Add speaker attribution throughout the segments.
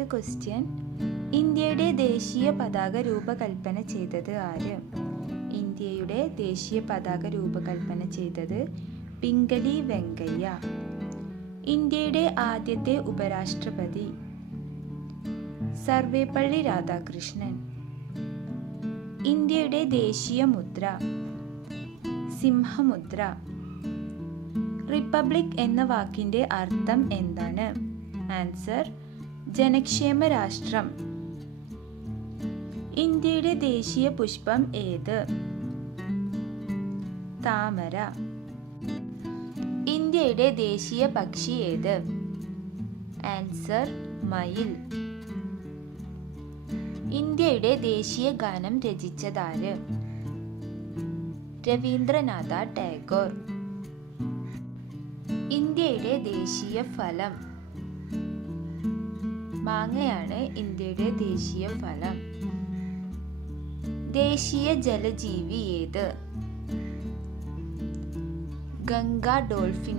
Speaker 1: ആദ്യത്തെ ക്വസ്റ്റ്യൻ ഇന്ത്യയുടെ ദേശീയ പതാക രൂപകൽപ്പന ചെയ്തത് ആര്? ഇന്ത്യയുടെ ദേശീയ പതാക രൂപകൽപ്പന ചെയ്തത് പിംഗലി വെങ്കയ്യ. ഇന്ത്യയുടെ ആദ്യത്തെ ഉപരാഷ്ട്രപതി സർവേപ്പള്ളി രാധാകൃഷ്ണൻ. ഇന്ത്യയുടെ ദേശീയ മുദ്ര സിംഹമുദ്ര. റിപ്പബ്ലിക് എന്ന വാക്കിന്റെ അർത്ഥം എന്താണ്? ആൻസർ ജനക്ഷേമ രാഷ്ട്രം. ഇന്ത്യയുടെ ദേശീയ പുഷ്പം ഏത്? താമര. ഇന്ത്യയുടെ ദേശീയ പക്ഷി ഏത്? ആൻസർ മയിൽ. ഇന്ത്യയുടെ ദേശീയ ഗാനം രചിച്ചതാര്? രവീന്ദ്രനാഥ ടാഗോർ. ഇന്ത്യയുടെ ദേശീയ ഫലം. മാങ്ങയാണ് ഇന്ത്യയുടെ ദേശീയ ഫലം. ദേശീയ ജലജീവി ഏത്? ഗംഗ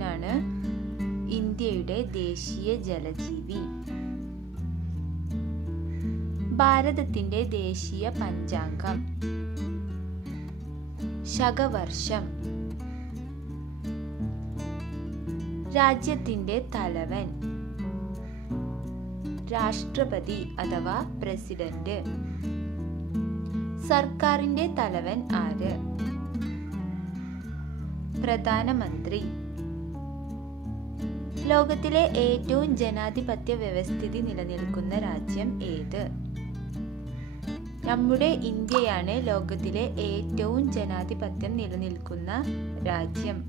Speaker 1: ആണ് ഇന്ത്യയുടെ ദേശീയ ജലജീവി. ഭാരതത്തിന്റെ ദേശീയ പഞ്ചാംഗം. ശകവർഷം. രാജ്യത്തിന്റെ തലവൻ. രാഷ്ട്രപതി അഥവാ പ്രസിഡന്റ്. സർക്കാരിന്റെ തലവൻ ആര്? പ്രധാനമന്ത്രി. ലോകത്തിലെ ഏറ്റവും ജനാധിപത്യ വ്യവസ്ഥിതി നിലനിൽക്കുന്ന രാജ്യം ഏത്? നമ്മുടെ ഇന്ത്യയാണ് ലോകത്തിലെ ഏറ്റവും ജനാധിപത്യം നിലനിൽക്കുന്ന രാജ്യം.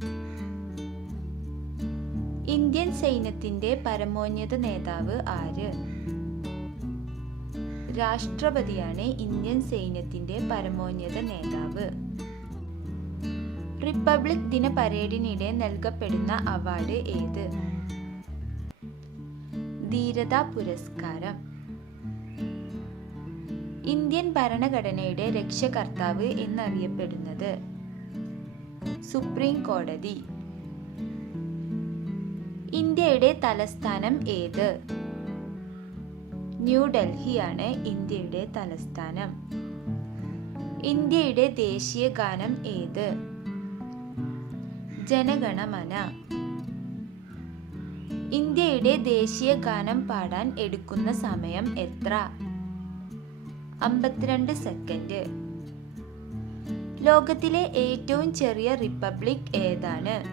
Speaker 1: ഇന്ത്യൻ സൈന്യത്തിന്റെ പരമോന്നത നേതാവ് ആര്? രാഷ്ട്രപതിയാണ് ഇന്ത്യൻ സൈന്യത്തിന്റെ പരമോന്നത നേതാവ്. റിപ്പബ്ലിക് ദിന പരേഡിനിടെ നൽകപ്പെടുന്ന അവാർഡ് ഏത്? ധീരത പുരസ്കാരം. ഇന്ത്യൻ ഭരണഘടനയുടെ രക്ഷകർത്താവ് എന്നറിയപ്പെടുന്നത് സുപ്രീം കോടതി. ഇന്ത്യയുടെ തലസ്ഥാനം ഏത്? ന്യൂഡൽഹിയാണ് ഇന്ത്യയുടെ തലസ്ഥാനം. ഇന്ത്യയുടെ ദേശീയ ഗാനം ഏത്? ജനഗണമന. ഇന്ത്യയുടെ ദേശീയ ഗാനം പാടാൻ എടുക്കുന്ന സമയം എത്ര? അമ്പത്തിരണ്ട് സെക്കൻഡ്. ലോകത്തിലെ ഏറ്റവും ചെറിയ റിപ്പബ്ലിക് ഏതാണ്?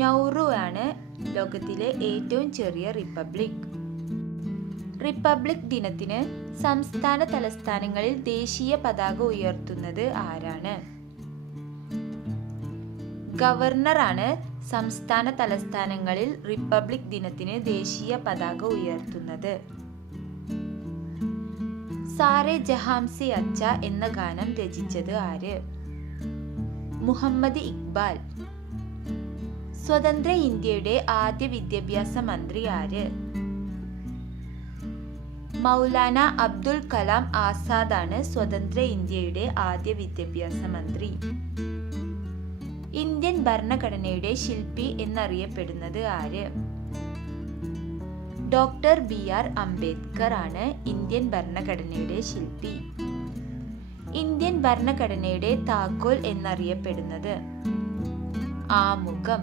Speaker 1: നൗറു ആണ് ലോകത്തിലെ ഏറ്റവും ചെറിയ റിപ്പബ്ലിക്. റിപ്പബ്ലിക് ദിനത്തിന് സംസ്ഥാന തലസ്ഥാനങ്ങളിൽ ദേശീയ പതാക ഉയർത്തുന്നത് ആരാണ്? ഗവർണറാണ് സംസ്ഥാന തലസ്ഥാനങ്ങളിൽ റിപ്പബ്ലിക് ദിനത്തിന് ദേശീയ പതാക ഉയർത്തുന്നത്. സാറെ ജഹാംസെ അച്ച എന്ന ഗാനം രചിച്ചത് ആര്? മുഹമ്മദ് ഇക്ബാൽ. സ്വതന്ത്ര ഇന്ത്യയുടെ ആദ്യ വിദ്യാഭ്യാസ മന്ത്രി ആര്? മൗലാന അബ്ദുൽ കലാം ആസാദാണ് സ്വതന്ത്ര ഇന്ത്യയുടെ ആദ്യ വിദ്യാഭ്യാസ മന്ത്രി. ഇന്ത്യൻ ഭരണഘടനയുടെ ശില്പി എന്നറിയപ്പെടുന്നത് ആര്? ഡോക്ടർ ബി ആർ അംബേദ്കർ ആണ് ഇന്ത്യൻ ഭരണഘടനയുടെ ശില്പി. ഇന്ത്യൻ ഭരണഘടനയുടെ താക്കോൽ എന്നറിയപ്പെടുന്നത് ആമുഖം.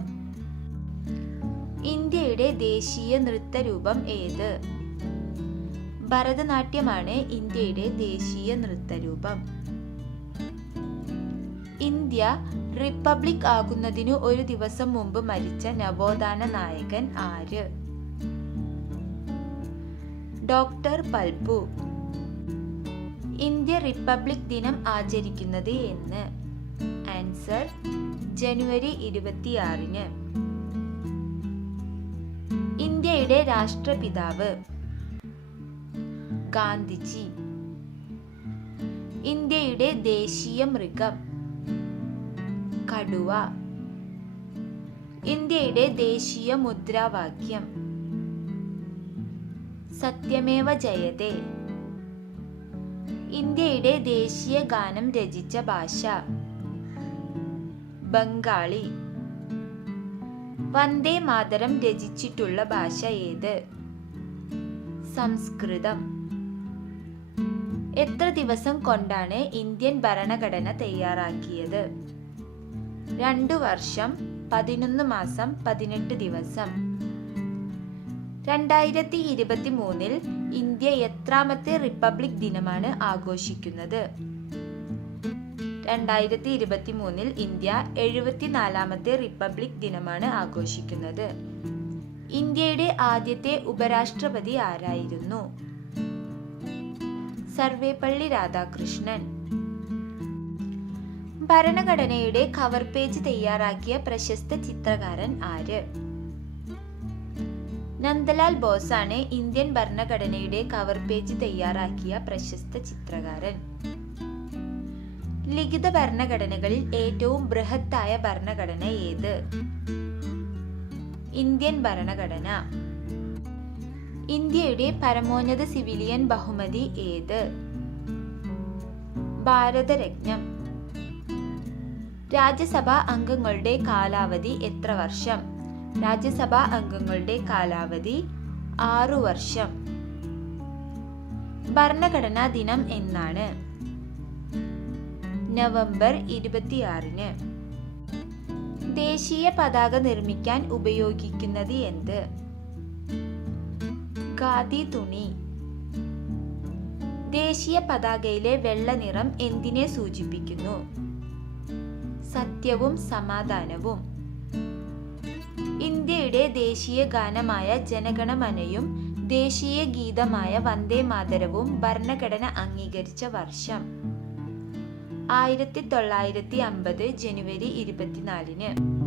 Speaker 1: ഇന്ത്യയുടെ ദേശീയ നൃത്ത രൂപം ഏത്? ഭരതനാട്യമാണ് ഇന്ത്യയുടെ ദേശീയ നൃത്തരൂപം. ഇന്ത്യ റിപ്പബ്ലിക് ആകുന്നതിനു ഒരു ദിവസം മുമ്പ് മരിച്ച നവോത്ഥാന നായകൻ ആര്? ഡോക്ടർ പൽപു. ഇന്ത്യ റിപ്പബ്ലിക് ദിനം ആചരിക്കുന്നത് എന്ന്. ആൻസർ ജനുവരി ഇരുപത്തിയാറിന്. ഇന്ത്യയുടെ രാഷ്ട്രപിതാവ്. ഗാന്ധിജി. ഇന്ത്യയുടെ ദേശീയ മൃഗം. കടുവ. ഇന്ത്യയുടെ ദേശീയ മുദ്രാവാക്യം. സത്യമേവ ജയതേ. ഇന്ത്യയുടെ ദേശീയ ഗാനം രചിച്ച ഭാഷ. ബംഗാളി. വന്ദേ മാതരം രചിച്ചിട്ടുള്ള ഭാഷ ഏത്? സംസ്കൃതം. എത്ര ദിവസം കൊണ്ടാണ് ഇന്ത്യൻ ഭരണഘടന തയ്യാറാക്കിയത്? രണ്ടു വർഷം പതിനൊന്ന് മാസം പതിനെട്ട് ദിവസം. രണ്ടായിരത്തി ഇരുപത്തി മൂന്നിൽ ഇന്ത്യ എത്രാമത്തെ റിപ്പബ്ലിക് ദിനമാണ് ആഘോഷിക്കുന്നത്? രണ്ടായിരത്തി ഇരുപത്തി മൂന്നിൽ ഇന്ത്യ എഴുപത്തിനാലാമത്തെ റിപ്പബ്ലിക് ദിനമാണ് ആഘോഷിക്കുന്നത്. ഇന്ത്യയുടെ ആദ്യത്തെ ഉപരാഷ്ട്രപതി ആരായിരുന്നു? സർവേപ്പള്ളി രാധാകൃഷ്ണൻ. ഭരണഘടനയുടെ കവർ പേജ് തയ്യാറാക്കിയ പ്രശസ്ത ചിത്രകാരൻ ആര്? നന്ദലാൽ ബോസാണ് ഇന്ത്യൻ ഭരണഘടനയുടെ കവർ പേജ് തയ്യാറാക്കിയ പ്രശസ്ത ചിത്രകാരൻ. ലിഖിത ഭരണഘടനകളിൽ ഏറ്റവും ബൃഹത്തായ ഭരണഘടന ഏത്? ഇന്ത്യൻ ഭരണഘടന. ഇന്ത്യയുടെ പരമോന്നത സിവിലിയൻ ബഹുമതി ഏത്? ഭാരതരത്നം. രാജ്യസഭാ അംഗങ്ങളുടെ കാലാവധി എത്ര വർഷം? രാജ്യസഭാ അംഗങ്ങളുടെ കാലാവധി ആറു വർഷം. ഭരണഘടനാ ദിനം എന്നാണ്. നവംബർ ഇരുപത്തിയാറിന്. ദേശീയ പതാക നിർമ്മിക്കാൻ ഉപയോഗിക്കുന്നത് എന്ത്? ഖാദി തുണി. ദേശീയ പതാകയിലെ വെള്ള നിറം എന്തിനെ സൂചിപ്പിക്കുന്നു? സത്യവും സമാധാനവും. ഇന്ത്യയുടെ ദേശീയ ഗാനമായ ജനഗണമനയും ദേശീയ ഗീതമായ വന്ദേ മാതരവും ഭരണഘടന അംഗീകരിച്ച വർഷം. ആയിരത്തി തൊള്ളായിരത്തി അമ്പത് ജനുവരി ഇരുപത്തിനാലിന്.